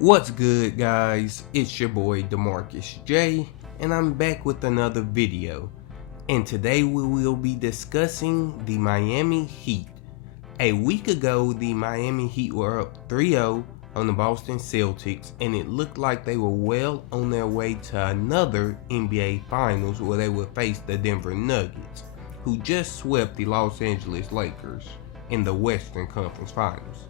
What's good, guys? It's your boy DeMarcus J, and I'm back with another video. And today we will be discussing the Miami Heat. A week ago, the Miami Heat were up 3-0 on the Boston Celtics, and it looked like they were well on their way to another NBA Finals where they would face the Denver Nuggets, who just swept the Los Angeles Lakers in the Western Conference Finals.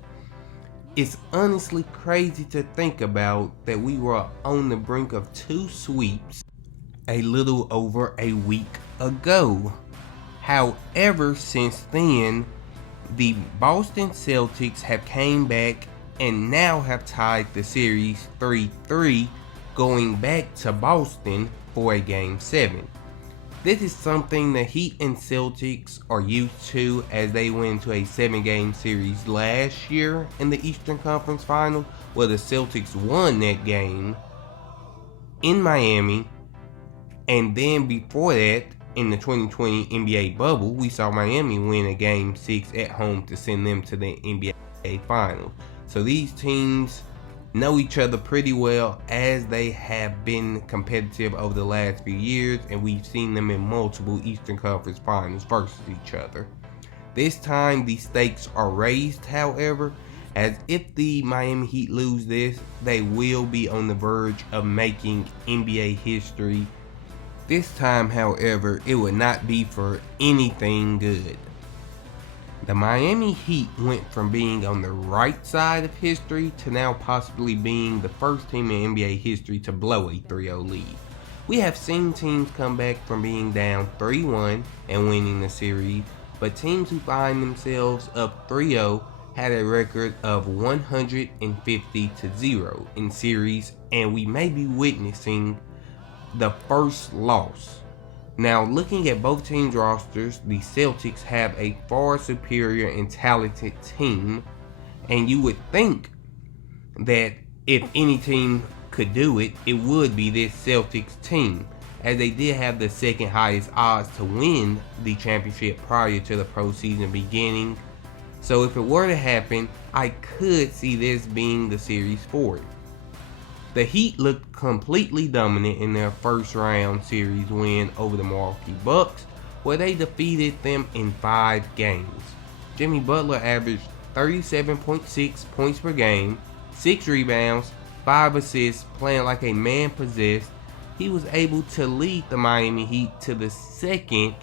It's honestly crazy to think about that we were on the brink of two sweeps a little over a week ago. However, since then, the Boston Celtics have came back and now have tied the series 3-3, going back to Boston for a Game 7. This is something the Heat and Celtics are used to, as they went to a 7-game series last year in the Eastern Conference Finals, where the Celtics won that game in Miami. And then before that, in the 2020 NBA bubble, we saw Miami win a Game 6 at home to send them to the NBA Finals. So these teams know each other pretty well, as they have been competitive over the last few years, and we've seen them in multiple Eastern Conference Finals versus each other. This time the stakes are raised, however, as if the Miami Heat lose this, they will be on the verge of making NBA history. This time, however, it would not be for anything good. The Miami Heat went from being on the right side of history to now possibly being the first team in NBA history to blow a 3-0 lead. We have seen teams come back from being down 3-1 and winning the series, but teams who find themselves up 3-0 had a record of 150-0 in series, and we may be witnessing the first loss. Now, looking at both teams' rosters, the Celtics have a far superior and talented team, and you would think that if any team could do it, it would be this Celtics team, as they did have the second highest odds to win the championship prior to the postseason beginning. So if it were to happen, I could see this being the series for it. The Heat looked completely dominant in their first round series win over the Milwaukee Bucks, where they defeated them in 5 games. Jimmy Butler averaged 37.6 points per game, 6 rebounds, 5 assists, playing like a man possessed. He was able to lead the Miami Heat to the second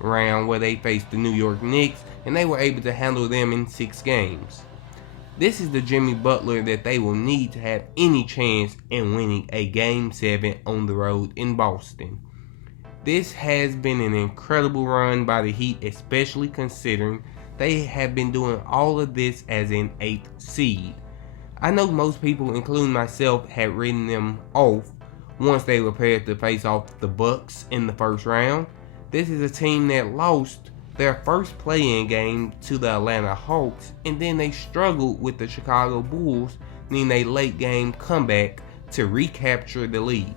round, where they faced the New York Knicks, and they were able to handle them in 6 games. This is the Jimmy Butler that they will need to have any chance in winning a Game 7 on the road in Boston. This has been an incredible run by the Heat, especially considering they have been doing all of this as an 8th seed. I know most people, including myself, had written them off once they were prepared to face off the Bucks in the first round. This is a team that lost their first play-in game to the Atlanta Hawks, and then they struggled with the Chicago Bulls, needing a late game comeback to recapture the lead.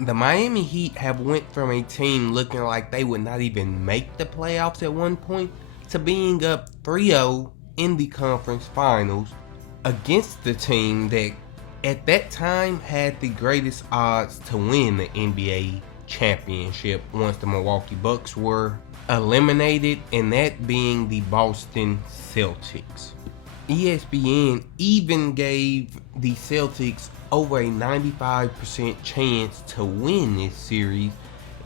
The Miami Heat have went from a team looking like they would not even make the playoffs at one point to being up 3-0 in the conference finals against the team that at that time had the greatest odds to win the NBA championship once the Milwaukee Bucks were eliminated, and that being the Boston Celtics. ESPN even gave the Celtics over a 95% chance to win this series.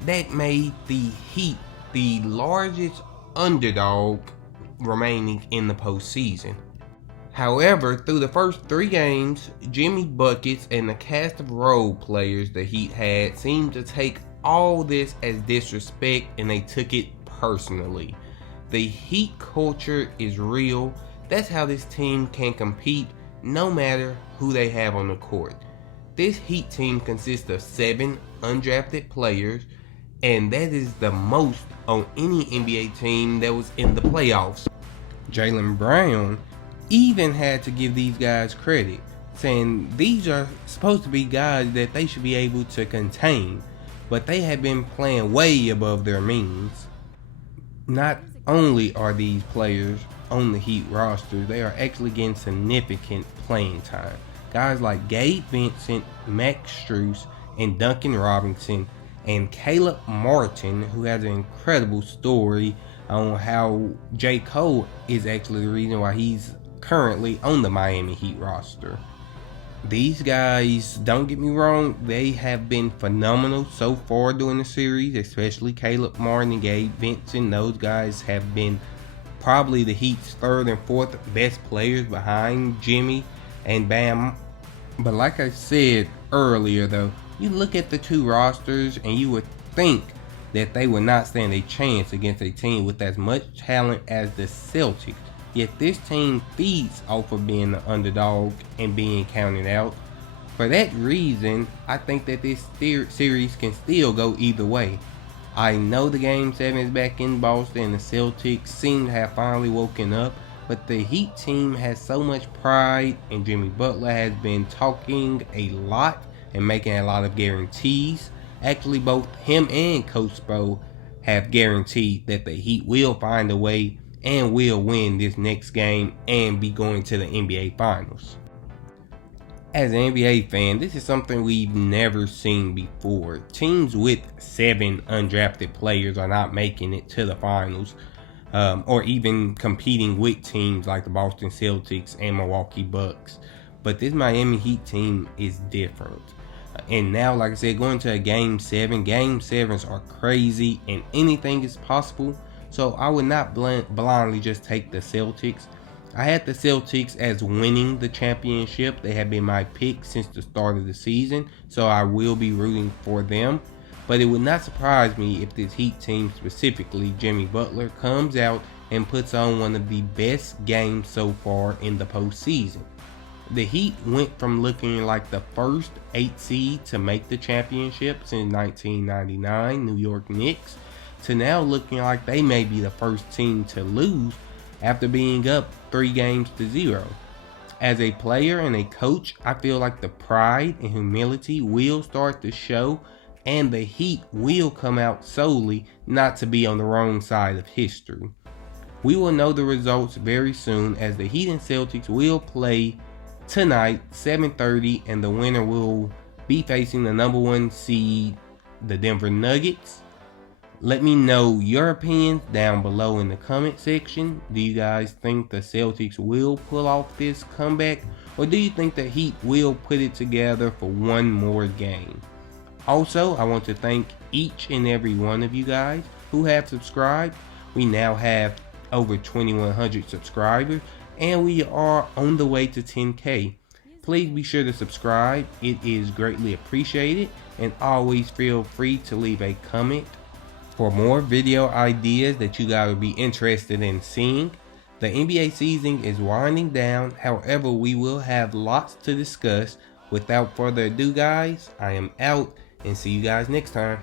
That made the Heat the largest underdog remaining in the postseason. However, through the first 3 games, Jimmy Buckets and the cast of role players the Heat had seemed to take all this as disrespect, and they took it personally. The Heat culture is real. That's how this team can compete no matter who they have on the court. This Heat team consists of 7 undrafted players, and that is the most on any NBA team that was in the playoffs. Jaylen Brown even had to give these guys credit, saying these are supposed to be guys that they should be able to contain, but they have been playing way above their means. Not only are these players on the Heat roster, they are actually getting significant playing time. guys like Gabe Vincent, Max Strus, and Duncan Robinson, and Caleb Martin, who has an incredible story on how J. Cole is actually the reason why he's currently on the Miami Heat roster. These guys, don't get me wrong, they have been phenomenal so far during the series, especially Caleb Martin and Gabe Vincent. Those guys have been probably the Heat's third and fourth best players behind Jimmy and Bam. But like I said earlier though, you look at the two rosters and you would think that they would not stand a chance against a team with as much talent as the Celtics. Yet this team feeds off of being the underdog and being counted out. For that reason, I think that this series can still go either way. I know the Game 7 is back in Boston and the Celtics seem to have finally woken up, but the Heat team has so much pride and Jimmy Butler has been talking a lot and making a lot of guarantees. Actually, both him and Coach Spo have guaranteed that the Heat will find a way and will win this next game and be going to the NBA Finals. As an NBA fan, this is something we've never seen before. Teams with 7 undrafted players are not making it to the finals, or even competing with teams like the Boston Celtics and Milwaukee Bucks. But this Miami Heat team is different. And now, like I said, going to a Game 7. Game 7s are crazy and anything is possible. So I would not blindly just take the Celtics. I had the Celtics as winning the championship. They have been my pick since the start of the season, so I will be rooting for them. But it would not surprise me if this Heat team, specifically Jimmy Butler, comes out and puts on one of the best games so far in the postseason. The Heat went from looking like the first 8 seed to make the championship since 1999 New York Knicks, to now looking like they may be the first team to lose after being up 3-0. As a player and a coach, I feel like the pride and humility will start to show, and the Heat will come out solely not to be on the wrong side of history. We will know the results very soon, as the Heat and Celtics will play tonight, 7:30, and the winner will be facing the number 1 seed, the Denver Nuggets. Let me know your opinions down below in the comment section. Do you guys think the Celtics will pull off this comeback, or do you think the Heat will put it together for one more game? Also, I want to thank each and every one of you guys who have subscribed. We now have over 2,100 subscribers, and we are on the way to 10K. Please be sure to subscribe. It is greatly appreciated, and always feel free to leave a comment for more video ideas that you guys would be interested in seeing. The NBA season is winding down, however we will have lots to discuss. Without further ado guys, I am out, and see you guys next time.